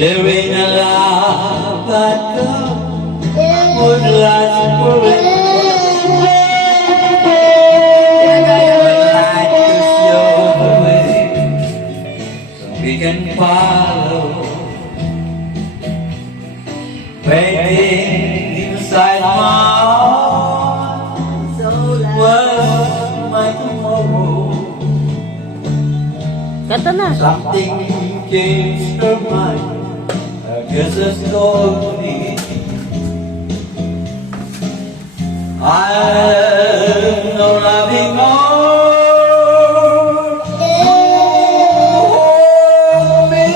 sharing a love that would last forever. Light is your way, so we can follow. Waiting inside my heart was my tomorrow. Kanta na. Something changed her mind. I guess it's told me I'm no loving more. Oh, me.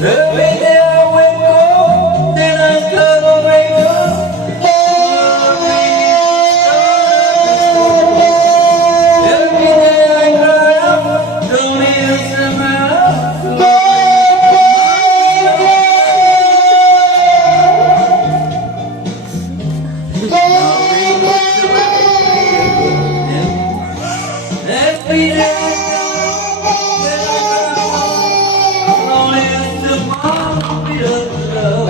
Every day I wake up, then I come wake up. Every day I cry up, don't answer my love. Every day, when I come home, don't answer my love.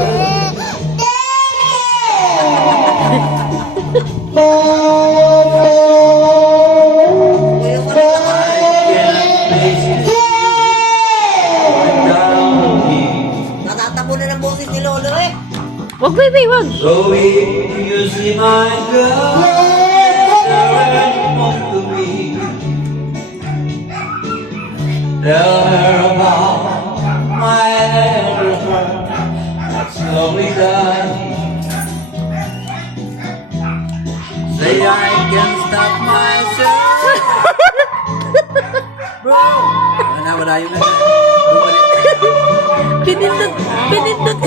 I can't face it. I'm down on me. Natatabo na ng boses ni Lolo eh. Wag, baby, wag. So if you see my girl, there want to be. Tell her about my little heart that's slowly dying. Say I can stop myself. Bro, wala yun na. Pinindot, pinindot.